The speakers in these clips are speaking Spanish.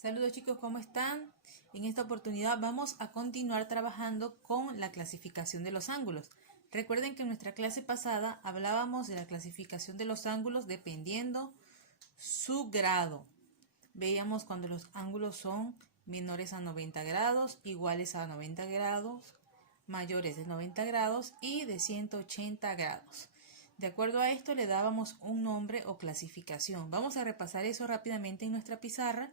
Saludos chicos, ¿cómo están? En esta oportunidad vamos a continuar trabajando con la clasificación de los ángulos. Recuerden que en nuestra clase pasada hablábamos de la clasificación de los ángulos dependiendo su grado. Veíamos cuando los ángulos son menores a 90 grados, iguales a 90 grados, mayores de 90 grados y de 180 grados. De acuerdo a esto le dábamos un nombre o clasificación. Vamos a repasar eso rápidamente en nuestra pizarra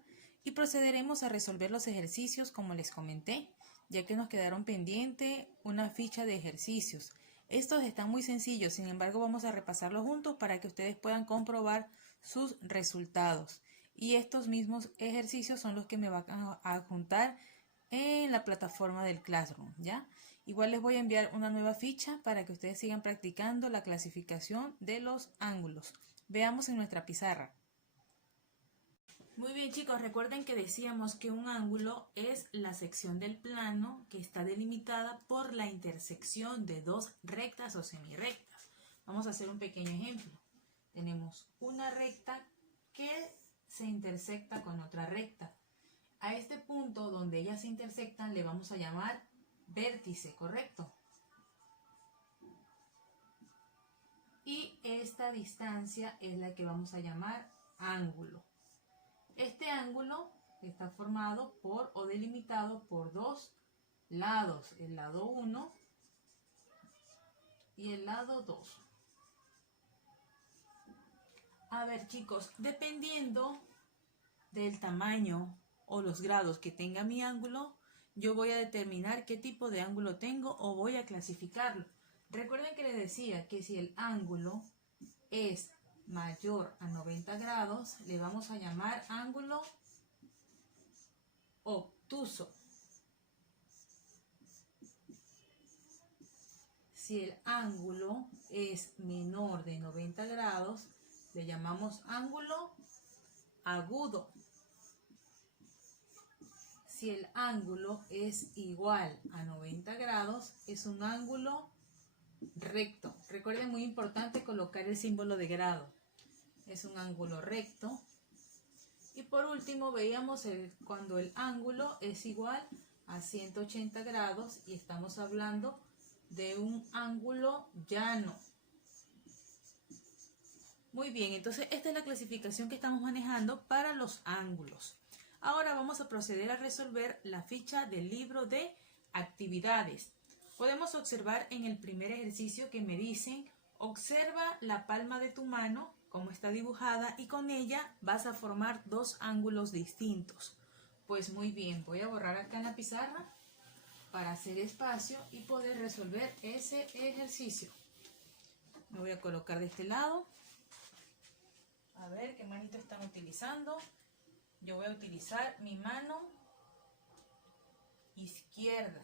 y procederemos a resolver los ejercicios como les comenté, ya que nos quedaron pendiente una ficha de ejercicios. Estos están muy sencillos, sin embargo vamos a repasarlos juntos para que ustedes puedan comprobar sus resultados. Y estos mismos ejercicios son los que me van a adjuntar en la plataforma del Classroom, ¿ya? Igual les voy a enviar una nueva ficha para que ustedes sigan practicando la clasificación de los ángulos. Veamos en nuestra pizarra. Muy bien chicos, recuerden que decíamos que un ángulo es la sección del plano que está delimitada por la intersección de dos rectas o semirrectas. Vamos a hacer un pequeño ejemplo. Tenemos una recta que se intersecta con otra recta. A este punto donde ellas se intersectan le vamos a llamar vértice, ¿correcto? Y esta distancia es la que vamos a llamar ángulo. Este ángulo está formado por o delimitado por dos lados, el lado 1 y el lado 2. A ver chicos, dependiendo del tamaño o los grados que tenga mi ángulo, yo voy a determinar qué tipo de ángulo tengo o voy a clasificarlo. Recuerden que les decía que si el ángulo es mayor a 90 grados, le vamos a llamar ángulo obtuso. Si el ángulo es menor de 90 grados, le llamamos ángulo agudo. Si el ángulo es igual a 90 grados, es un ángulo recto. Recuerden, muy importante colocar el símbolo de grado. Es un ángulo recto. Y por último veíamos cuando el ángulo es igual a 180 grados y estamos hablando de un ángulo llano. Muy bien, entonces esta es la clasificación que estamos manejando para los ángulos. Ahora vamos a proceder a resolver la ficha del libro de actividades. Podemos observar en el primer ejercicio que me dicen, observa la palma de tu mano, como está dibujada, y con ella vas a formar dos ángulos distintos. Pues muy bien, voy a borrar acá en la pizarra para hacer espacio y poder resolver ese ejercicio. Me voy a colocar de este lado. A ver qué manito están utilizando. Yo voy a utilizar mi mano izquierda.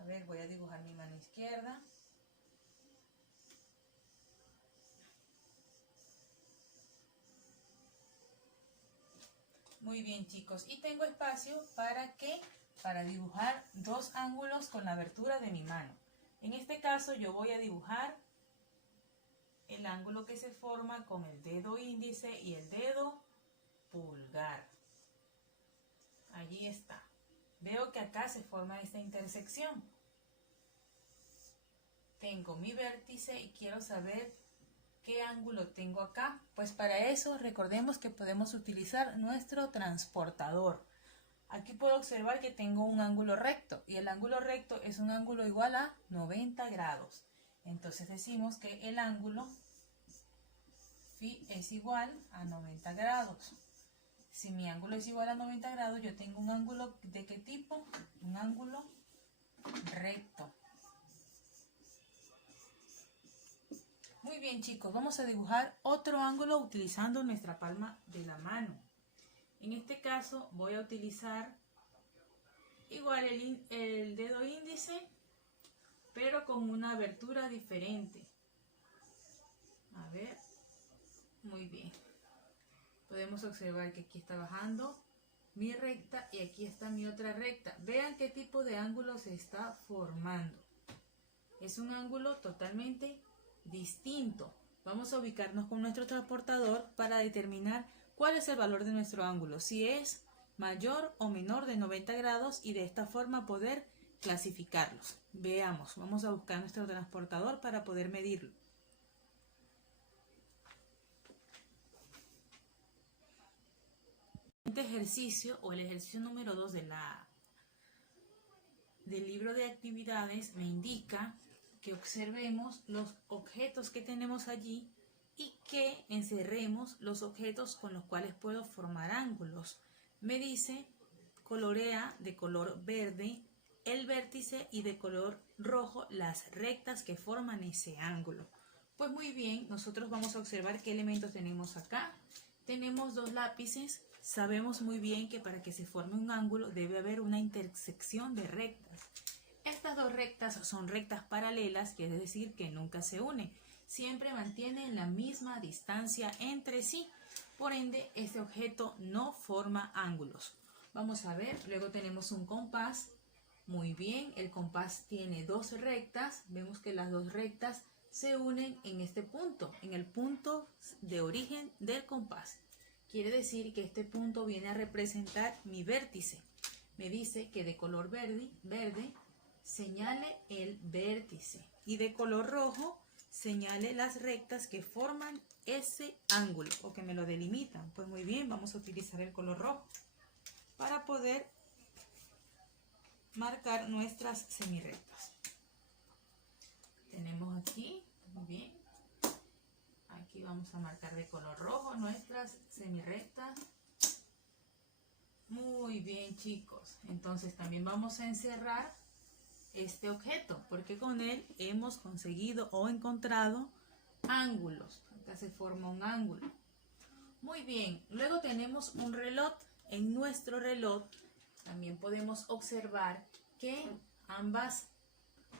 A ver, voy a dibujar mi mano izquierda. Muy bien chicos, y tengo espacio para dibujar dos ángulos con la abertura de mi mano. En este caso yo voy a dibujar el ángulo que se forma con el dedo índice y el dedo pulgar. Allí está. Veo que acá se forma esta intersección. Tengo mi vértice y quiero saber qué ángulo tengo acá. Pues para eso recordemos que podemos utilizar nuestro transportador. Aquí puedo observar que tengo un ángulo recto y el ángulo recto es un ángulo igual a 90 grados. Entonces decimos que el ángulo Φ es igual a 90 grados. Si mi ángulo es igual a 90 grados, yo tengo un ángulo ¿de qué tipo? Un ángulo recto. Muy bien chicos, vamos a dibujar otro ángulo utilizando nuestra palma de la mano. En este caso voy a utilizar igual el dedo índice, pero con una abertura diferente. A ver, muy bien. Podemos observar que aquí está bajando mi recta y aquí está mi otra recta. Vean qué tipo de ángulo se está formando. Es un ángulo totalmente distinto. Vamos a ubicarnos con nuestro transportador para determinar cuál es el valor de nuestro ángulo, si es mayor o menor de 90 grados y de esta forma poder clasificarlos. Veamos, vamos a buscar nuestro transportador para poder medirlo. Este ejercicio o el ejercicio número 2 del libro de actividades me indica que observemos los objetos que tenemos allí y que encerremos los objetos con los cuales puedo formar ángulos. Me dice, colorea de color verde el vértice y de color rojo las rectas que forman ese ángulo. Pues muy bien, nosotros vamos a observar qué elementos tenemos acá. Tenemos dos lápices. Sabemos muy bien que para que se forme un ángulo debe haber una intersección de rectas. Estas dos rectas son rectas paralelas, quiere decir que nunca se unen. Siempre mantienen la misma distancia entre sí. Por ende, este objeto no forma ángulos. Vamos a ver, luego tenemos un compás. Muy bien, el compás tiene dos rectas. Vemos que las dos rectas se unen en este punto, en el punto de origen del compás. Quiere decir que este punto viene a representar mi vértice. Me dice que de color verde señale el vértice y de color rojo señale las rectas que forman ese ángulo o que me lo delimitan. Pues muy bien, vamos a utilizar el color rojo para poder marcar nuestras semirrectas. Tenemos aquí, muy bien, aquí vamos a marcar de color rojo nuestras semirrectas. Muy bien, chicos, entonces también vamos a encerrar este objeto porque con él hemos conseguido o encontrado ángulos. Acá se forma un ángulo. Muy bien, luego tenemos un reloj. En nuestro reloj también podemos observar que ambas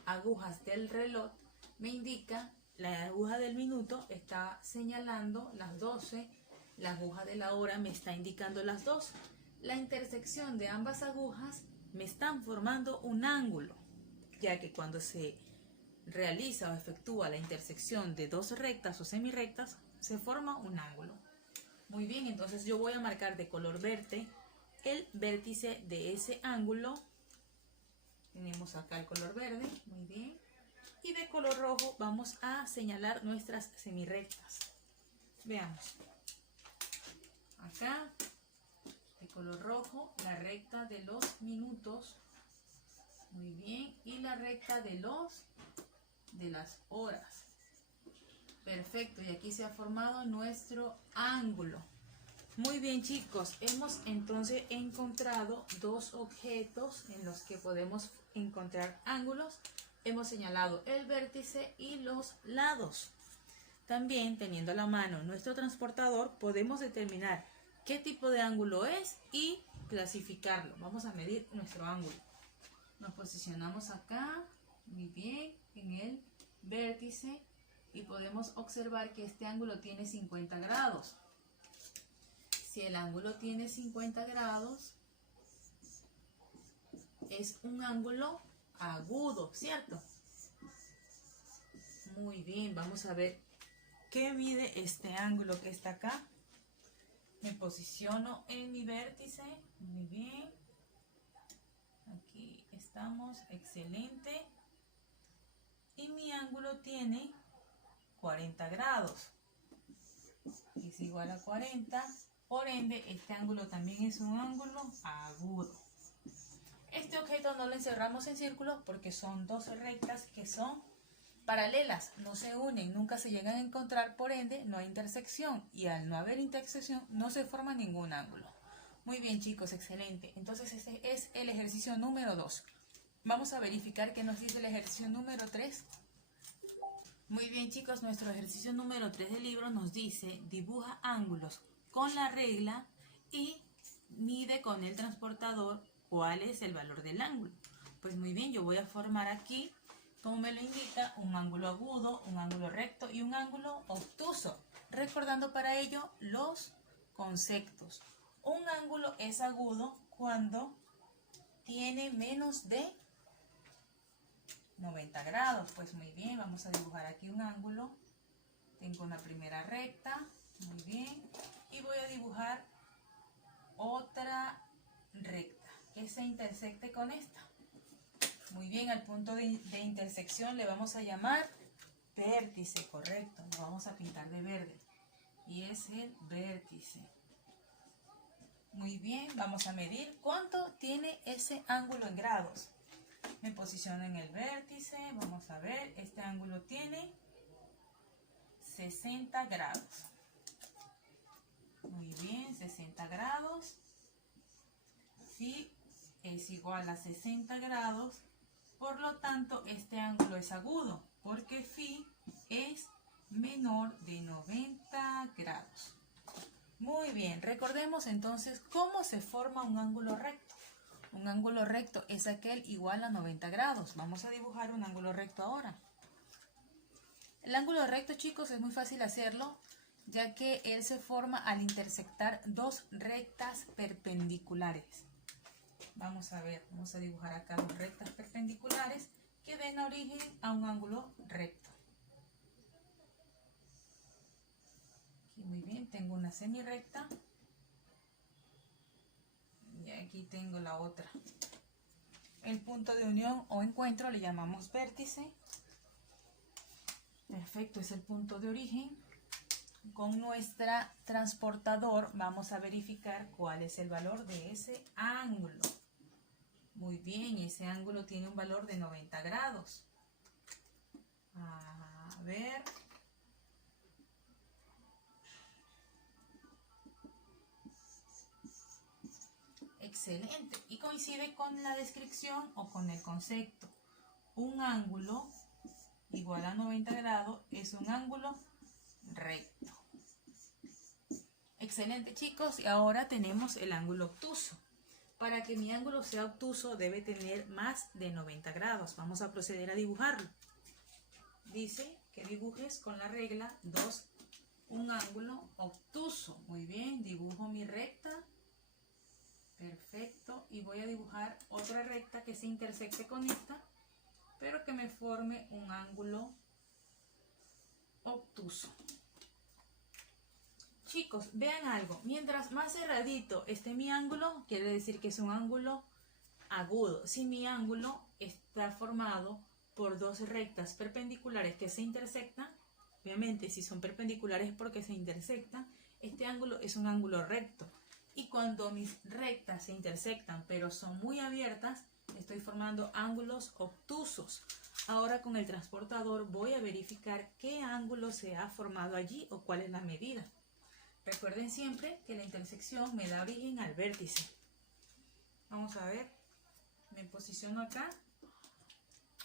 agujas del reloj me indican, la aguja del minuto está señalando las 12, la aguja de la hora me está indicando las 2. La intersección de ambas agujas me están formando un ángulo, ya que cuando se realiza o efectúa la intersección de dos rectas o semirrectas, se forma un ángulo. Muy bien, entonces yo voy a marcar de color verde el vértice de ese ángulo. Tenemos acá el color verde, muy bien. Y de color rojo vamos a señalar nuestras semirrectas. Veamos. Acá, de color rojo, la recta de los minutos. Muy bien. Y la recta de las horas. Perfecto. Y aquí se ha formado nuestro ángulo. Muy bien, chicos. Hemos entonces encontrado dos objetos en los que podemos encontrar ángulos. Hemos señalado el vértice y los lados. También, teniendo a la mano nuestro transportador, podemos determinar qué tipo de ángulo es y clasificarlo. Vamos a medir nuestro ángulo. Nos posicionamos acá, muy bien, en el vértice y podemos observar que este ángulo tiene 50 grados. Si el ángulo tiene 50 grados, es un ángulo agudo, ¿cierto? Muy bien, vamos a ver qué mide este ángulo que está acá. Me posiciono en mi vértice, muy bien. Aquí estamos, excelente. Y mi ángulo tiene 40 grados. Es igual a 40. Por ende, este ángulo también es un ángulo agudo. Este objeto no lo encerramos en círculos porque son dos rectas que son paralelas, no se unen, nunca se llegan a encontrar, por ende no hay intersección y al no haber intersección no se forma ningún ángulo. Muy bien, chicos, excelente. Entonces este es el ejercicio número 2. Vamos a verificar qué nos dice el ejercicio número 3. Muy bien, chicos, nuestro ejercicio número 3 del libro nos dice dibuja ángulos con la regla y mide con el transportador cuál es el valor del ángulo. Pues muy bien, yo voy a formar aquí, como me lo indica, un ángulo agudo, un ángulo recto y un ángulo obtuso, recordando para ello los conceptos. Un ángulo es agudo cuando tiene menos de 90 grados. Pues muy bien, vamos a dibujar aquí un ángulo. Tengo una primera recta, muy bien. y voy a dibujar otra recta que se intersecte con esta. Muy bien, al punto de intersección le vamos a llamar vértice, correcto, lo vamos a pintar de verde y es el vértice. Muy bien, vamos a medir cuánto tiene ese ángulo en grados. Me posiciono en el vértice, vamos a ver, este ángulo tiene 60 grados. Muy bien, 60 grados. Si es igual a 60 grados, por lo tanto este ángulo es agudo, porque phi es menor de 90 grados. Muy bien, recordemos entonces cómo se forma un ángulo recto. Un ángulo recto es aquel igual a 90 grados. Vamos a dibujar un ángulo recto ahora. El ángulo recto, chicos, es muy fácil hacerlo, ya que él se forma al intersectar dos rectas perpendiculares. Vamos a ver, vamos a dibujar acá dos rectas perpendiculares que den origen a un ángulo recto. Aquí muy bien, tengo una semirrecta. Y aquí tengo la otra. El punto de unión o encuentro le llamamos vértice. Perfecto, es el punto de origen. Con nuestra transportador vamos a verificar cuál es el valor de ese ángulo. Muy bien, ese ángulo tiene un valor de 90 grados. A ver. Excelente. Y coincide con la descripción o con el concepto. Un ángulo igual a 90 grados es un ángulo recto. Excelente, chicos. Y ahora tenemos el ángulo obtuso. Para que mi ángulo sea obtuso debe tener más de 90 grados. Vamos a proceder a dibujarlo. Dice que dibujes con la regla 2 un ángulo obtuso. Muy bien, dibujo mi recta. Perfecto. Y voy a dibujar otra recta que se intersecte con esta, pero que me forme un ángulo obtuso. Chicos, vean algo. Mientras más cerradito esté mi ángulo, quiere decir que es un ángulo agudo. Si mi ángulo está formado por dos rectas perpendiculares que se intersectan, obviamente si son perpendiculares porque se intersectan, este ángulo es un ángulo recto. Y cuando mis rectas se intersectan pero son muy abiertas, estoy formando ángulos obtusos. Ahora con el transportador voy a verificar qué ángulo se ha formado allí o cuál es la medida. Recuerden siempre que la intersección me da origen al vértice. Vamos a ver, me posiciono acá.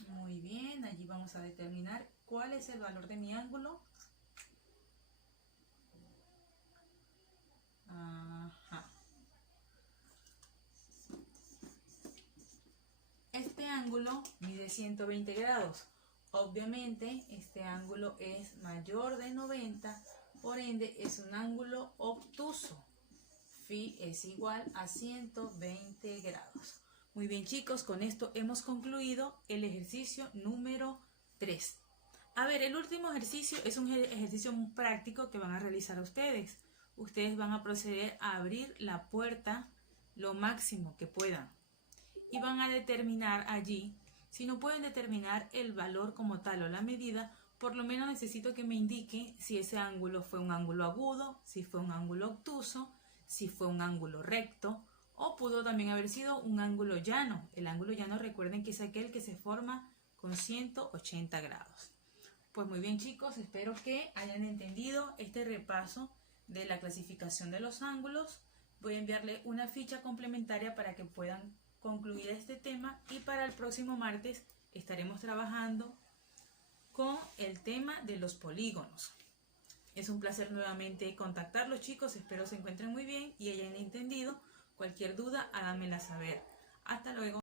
Muy bien, allí vamos a determinar cuál es el valor de mi ángulo. Ajá. Este ángulo mide 120 grados. Obviamente este ángulo es mayor de 90, por ende es un ángulo obtuso. Phi es igual a 120 grados. Muy bien, chicos, con esto hemos concluido el ejercicio número 3. A ver, el último ejercicio es un ejercicio muy práctico que van a realizar ustedes. Ustedes van a proceder a abrir la puerta lo máximo que puedan y van a determinar allí. Si no pueden determinar el valor como tal o la medida, por lo menos necesito que me indique si ese ángulo fue un ángulo agudo, si fue un ángulo obtuso, si fue un ángulo recto o pudo también haber sido un ángulo llano. El ángulo llano, recuerden que es aquel que se forma con 180 grados. Pues muy bien, chicos, espero que hayan entendido este repaso de la clasificación de los ángulos. Voy a enviarle una ficha complementaria para que puedan concluir este tema y para el próximo martes estaremos trabajando con el tema de los polígonos. Es un placer nuevamente contactarlos, chicos. Espero se encuentren muy bien y hayan entendido. Cualquier duda, háganmela saber. Hasta luego.